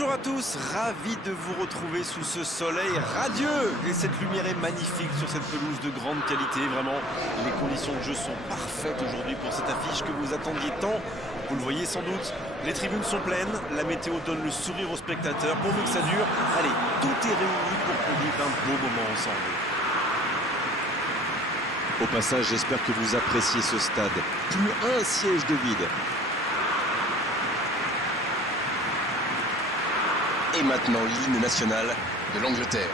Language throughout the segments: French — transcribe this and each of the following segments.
Bonjour à tous, ravi de vous retrouver sous ce soleil radieux. Et cette lumière est magnifique sur cette pelouse de grande qualité. Vraiment, les conditions de jeu sont parfaites aujourd'hui pour cette affiche que vous attendiez tant. Vous le voyez sans doute, les tribunes sont pleines, la météo donne le sourire aux spectateurs. Pourvu que ça dure, allez, tout est réuni pour qu'on vive un beau moment ensemble. Au passage, j'espère que vous appréciez ce stade. Plus un siège de vide. Et maintenant, l'hymne national de l'Angleterre.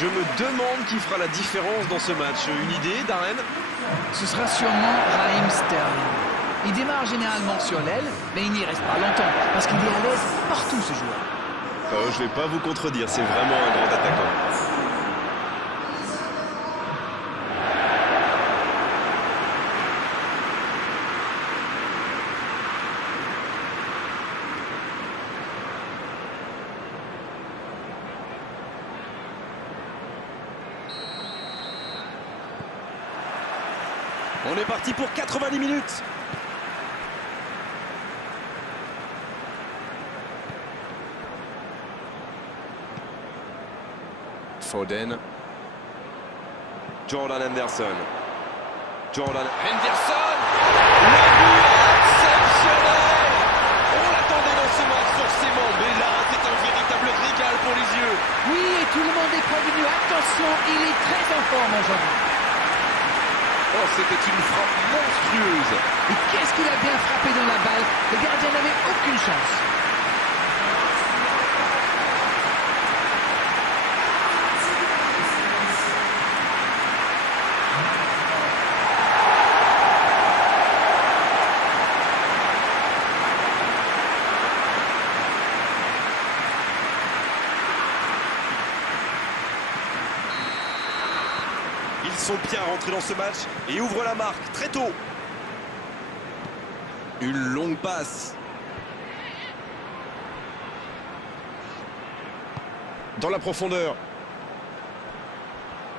Je me demande qui fera la différence dans ce match. Une idée, Darren? Ce sera sûrement Raheem Sterling. Il démarre généralement sur l'aile, mais il n'y reste pas longtemps, parce qu'il est à l'aise partout ce joueur. Oh, je vais pas vous contredire, c'est vraiment un grand attaquant. On est parti pour 90 minutes. Foden. Jordan Henderson. Jordan Henderson. Le but exceptionnel. On l'attendait dans ce match forcément, mais là c'est un véritable régal pour les yeux. Oui, et tout le monde est prévenu. Attention, il est très en forme aujourd'hui. Oh, c'était une frappe monstrueuse. Et qu'est-ce qu'il a bien frappé dans la balle. Le gardien n'avait aucune chance. Ils sont bien rentrés dans ce match et ouvrent la marque très tôt. Une longue passe. Dans la profondeur.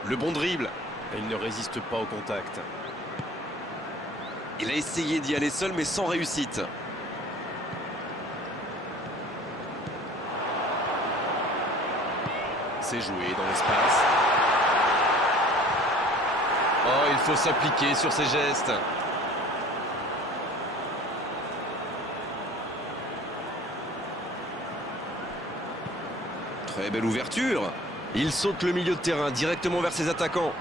Le bon dribble. Il ne résiste pas au contact. Il a essayé d'y aller seul mais sans réussite. C'est joué dans l'espace. Oh, il faut s'appliquer sur ces gestes. Très belle ouverture. Il saute le milieu de terrain directement vers ses attaquants.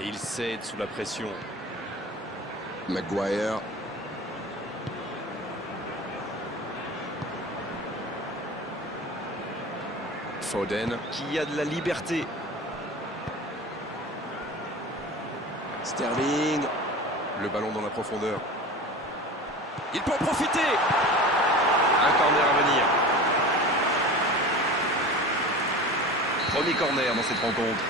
Et il cède sous la pression. Maguire. Foden. Qui a de la liberté. Sterling. Le ballon dans la profondeur. Il peut en profiter. Un corner à venir. Premier corner dans cette rencontre.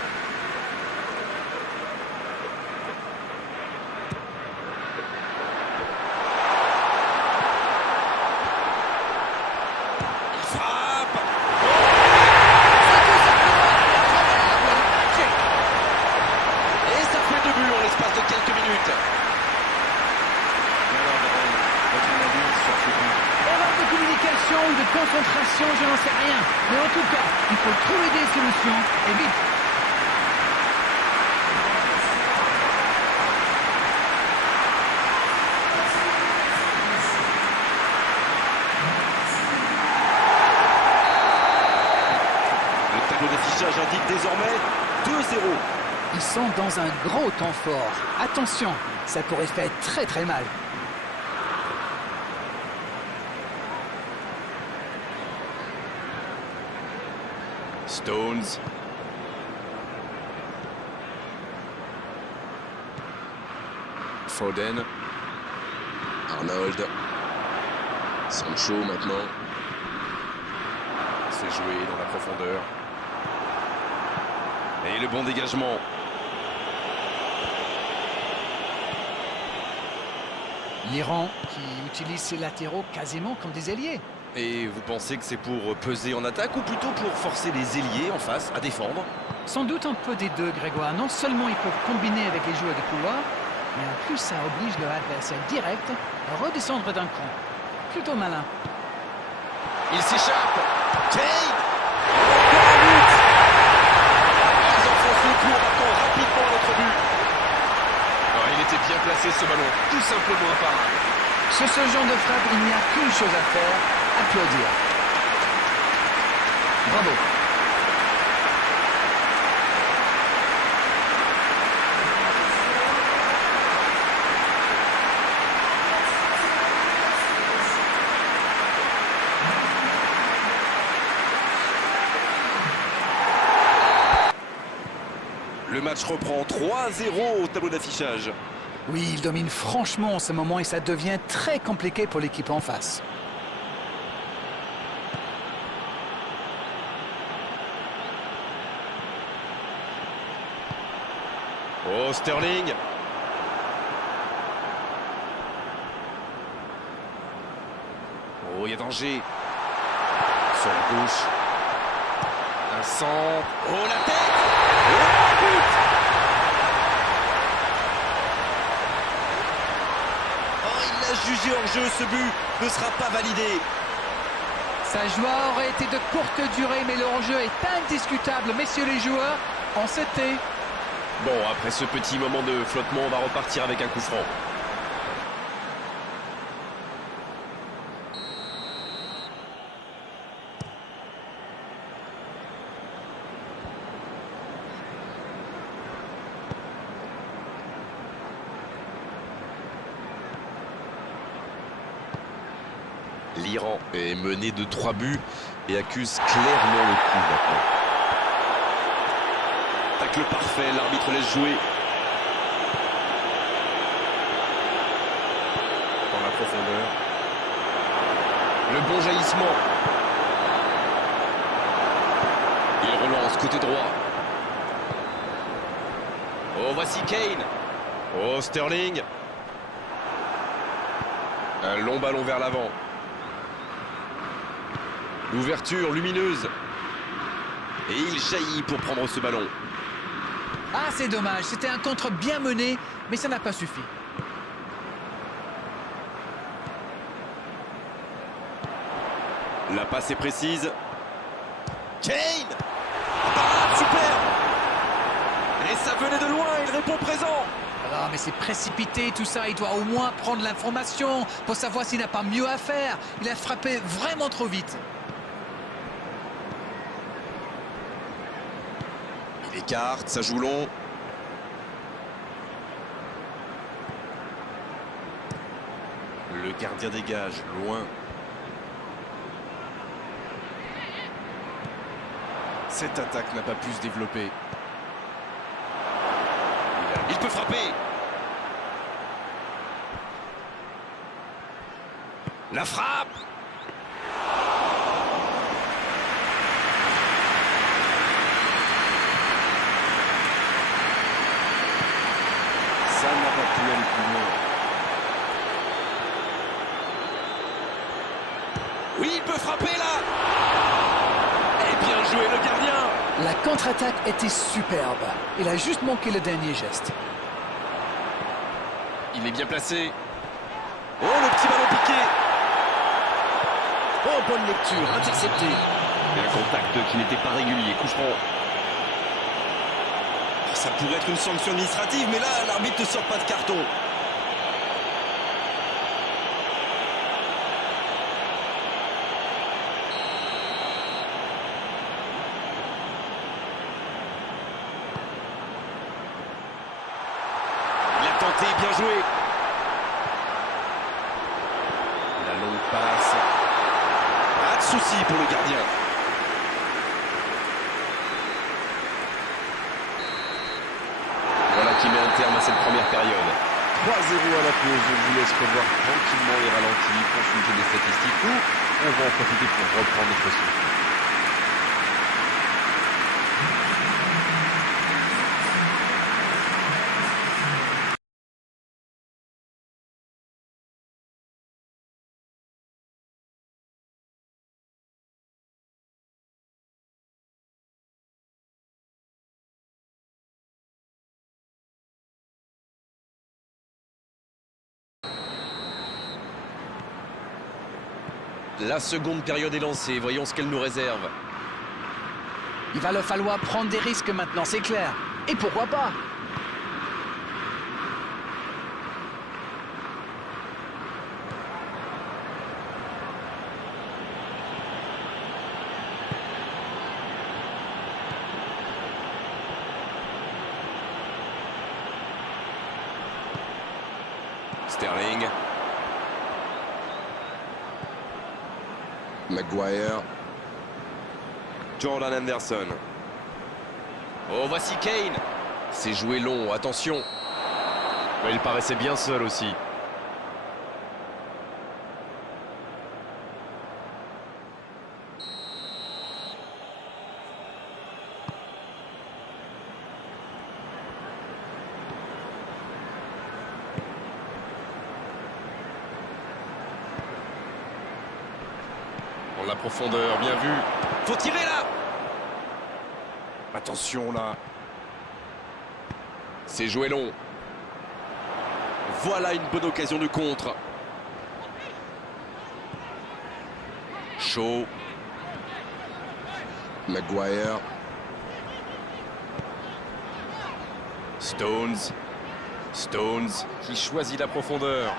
Il frappe. Et ça fait 2 buts en l'espace de quelques minutes. Erreur de communication ou de concentration, je n'en sais rien. Mais en tout cas, il faut trouver des solutions et vite. Le tableau d'affichage indique désormais 2-0. Ils sont dans un gros temps fort. Attention, ça pourrait faire très très mal. Stones. Foden. Arnold. Sancho maintenant. C'est joué dans la profondeur. Et le bon dégagement. L'Iran qui utilise ses latéraux quasiment comme des ailiers. Et vous pensez que c'est pour peser en attaque ou plutôt pour forcer les ailiers en face à défendre? Sans doute un peu des deux, Grégoire. Non seulement ils peuvent combiner avec les joueurs de couloir, mais en plus ça oblige leur adversaire direct à redescendre d'un cran. Plutôt malin. Il s'échappe. Kane. Ils enfoncent le coup, attend rapidement notre but. Alors, il était bien placé ce ballon, tout simplement imparable. Sur ce genre de frappe, il n'y a qu'une chose à faire, applaudir. Bravo. Le match reprend 3-0 au tableau d'affichage. Oui, il domine franchement en ce moment et ça devient très compliqué pour l'équipe en face. Oh, Sterling. Oh, il y a danger. Sur la gauche. Un centre. Oh, la tête. Oh, but. Oh, il l'a jugé hors jeu, ce but ne sera pas validé. Sa joie aurait été de courte durée, mais le hors-jeu est indiscutable. Messieurs les joueurs, en CT. Bon, après ce petit moment de flottement, on va repartir avec un coup franc. L'Iran est mené de 3 buts et accuse clairement le coup maintenant. Tacle parfait, l'arbitre laisse jouer. Dans la profondeur. Le bon jaillissement. Il relance côté droit. Oh, voici Kane. Oh, Sterling. Un long ballon vers l'avant. L'ouverture lumineuse. Et il jaillit pour prendre ce ballon. Ah, c'est dommage. C'était un contre bien mené, mais ça n'a pas suffi. La passe est précise. Kane. Parade, super. Et ça venait de loin, il répond présent. Ah, mais c'est précipité tout ça. Il doit au moins prendre l'information pour savoir s'il n'a pas mieux à faire. Il a frappé vraiment trop vite. Il écarte, ça joue long. Le gardien dégage, loin. Cette attaque n'a pas pu se développer. Il peut frapper. La frappe. Ça n'a pas pu aller plus loin. Oui, il peut frapper là. Et bien joué le gardien. La contre-attaque était superbe. Il a juste manqué le dernier geste. Il est bien placé. Oh, le petit ballon piqué. Oh, bonne lecture, intercepté. Et un contact qui n'était pas régulier, coup franc. Ça pourrait être une sanction administrative, mais là, l'arbitre ne sort pas de carton. Il a tenté, bien joué. La longue passe. Pas de souci pour le gardien. un terme à cette première période. 3-0 à la pause. Je vous laisse revoir tranquillement les ralentis, consulter les statistiques ou on va en profiter pour reprendre notre souffle. La seconde période est lancée, voyons ce qu'elle nous réserve. Il va leur falloir prendre des risques maintenant, c'est clair. Et pourquoi pas? Sterling. Maguire. Jordan Henderson. Oh, voici Kane. C'est joué long, attention. Mais il paraissait bien seul aussi. Dans la profondeur, bien vu. Faut tirer là. Attention là. C'est joué long. Voilà une bonne occasion de contre. Shaw. Maguire. Stones. Stones qui choisit la profondeur.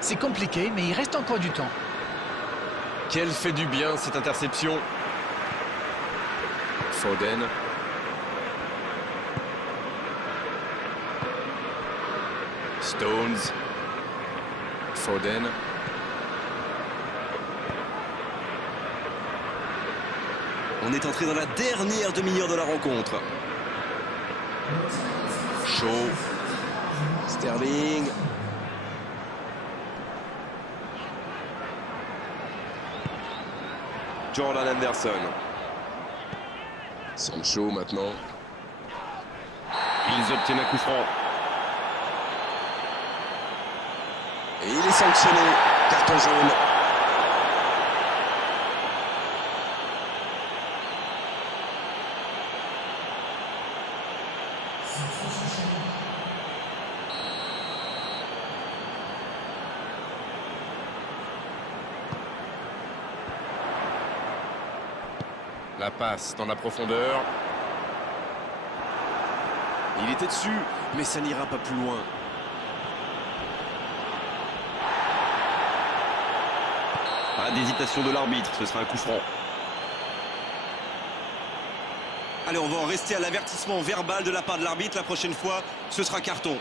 C'est compliqué, mais il reste encore du temps. Quelle fait du bien cette interception. Foden. Stones. Foden. On est entré dans la dernière demi-heure de la rencontre. Shaw. Sterling. Jordan Henderson. Sancho maintenant. Ils obtiennent un coup franc. Et il est sanctionné. Carton jaune. La passe dans la profondeur. Il était dessus, mais ça n'ira pas plus loin. Pas d'hésitation de l'arbitre, ce sera un coup franc. Allez, on va en rester à l'avertissement verbal de la part de l'arbitre. La prochaine fois, ce sera carton.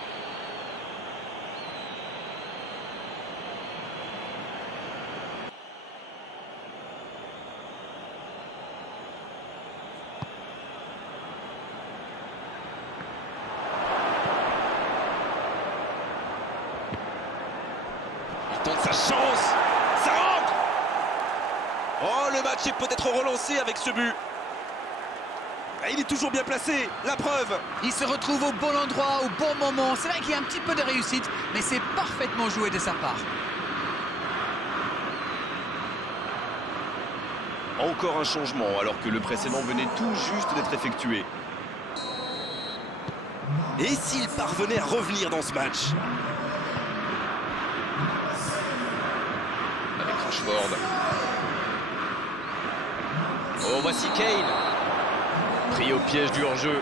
Tente sa chance, ça rentre. Oh, le match est peut-être relancé avec ce but. Et il est toujours bien placé, la preuve. Il se retrouve au bon endroit, au bon moment. C'est vrai qu'il y a un petit peu de réussite, mais c'est parfaitement joué de sa part. Encore un changement alors que le précédent venait tout juste d'être effectué. Et s'il parvenait à revenir dans ce match? Avec Rashford. Oh, voici Kane. Pris au piège du hors-jeu.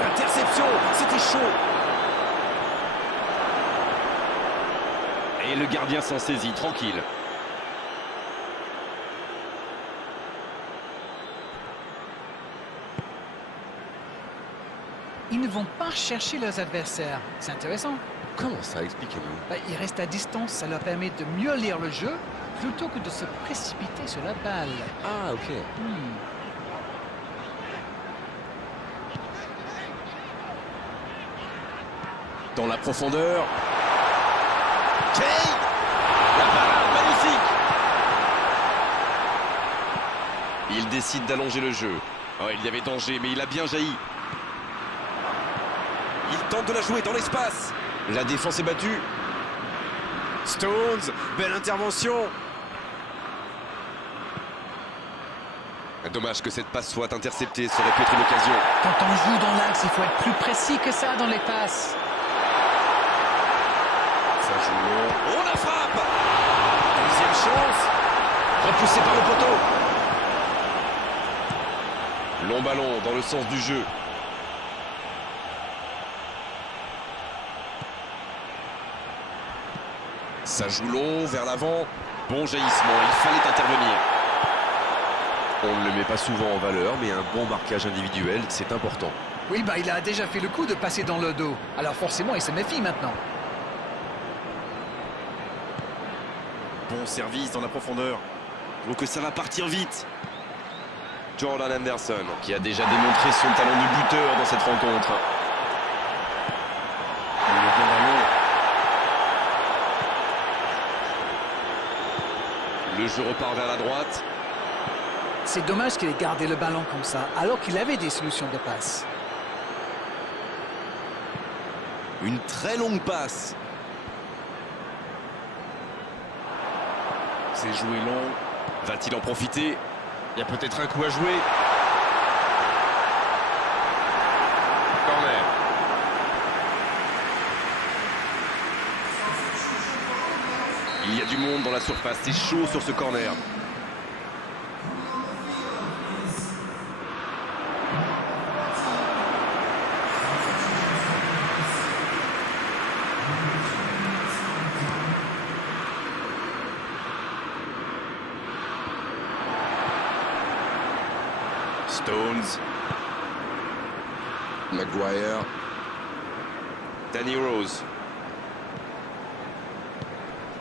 L'interception, c'était chaud. Et le gardien s'en saisit, tranquille. Ils ne vont pas chercher leurs adversaires. C'est intéressant. Comment ça? Expliquez-nous. Ils restent à distance, ça leur permet de mieux lire le jeu plutôt que de se précipiter sur la balle. Ah, ok. Dans la profondeur. Kane! La parade magnifique! Il décide d'allonger le jeu. Oh, il y avait danger, mais il a bien jailli. Il tente de la jouer dans l'espace. La défense est battue. Stones, belle intervention. Dommage que cette passe soit interceptée, ça aurait pu être une occasion. Quand on joue dans l'axe, il faut être plus précis que ça dans les passes. Ça joue long. Oh, la frappe! Deuxième chance. Repoussé par le poteau. Long ballon dans le sens du jeu. Ça joue long vers l'avant. Bon jaillissement, il fallait intervenir. On ne le met pas souvent en valeur, mais un bon marquage individuel, c'est important. Oui, il a déjà fait le coup de passer dans le dos. Alors forcément, il se méfie maintenant. Bon service dans la profondeur. Donc ça va partir vite. Jordan Henderson, qui a déjà démontré son talent de buteur dans cette rencontre. Le bon ballon. Le jeu repart vers la droite. C'est dommage qu'il ait gardé le ballon comme ça, alors qu'il avait des solutions de passe. Une très longue passe. C'est joué long. Va-t-il en profiter? Il y a peut-être un coup à jouer. Corner. Il y a du monde dans la surface. C'est chaud sur ce corner. Stones. Maguire. Danny Rose.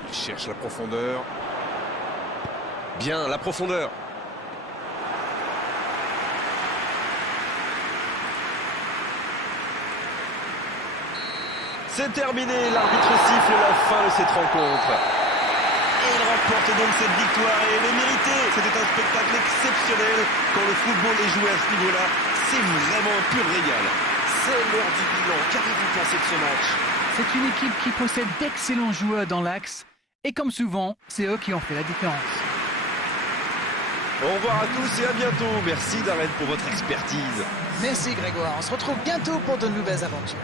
Il cherche la profondeur. Bien, la profondeur. C'est terminé, l'arbitre siffle la fin de cette rencontre. Et il remporte donc cette victoire et elle est méritée. C'était un spectacle exceptionnel. Quand le football est joué à ce niveau-là, c'est vraiment un pur régal. C'est l'heure du bilan. Qu'avez-vous pensé de ce match? C'est une équipe qui possède d'excellents joueurs dans l'axe. Et comme souvent, c'est eux qui ont fait la différence. Au revoir à tous et à bientôt. Merci Darren pour votre expertise. Merci Grégoire, on se retrouve bientôt pour de nouvelles aventures.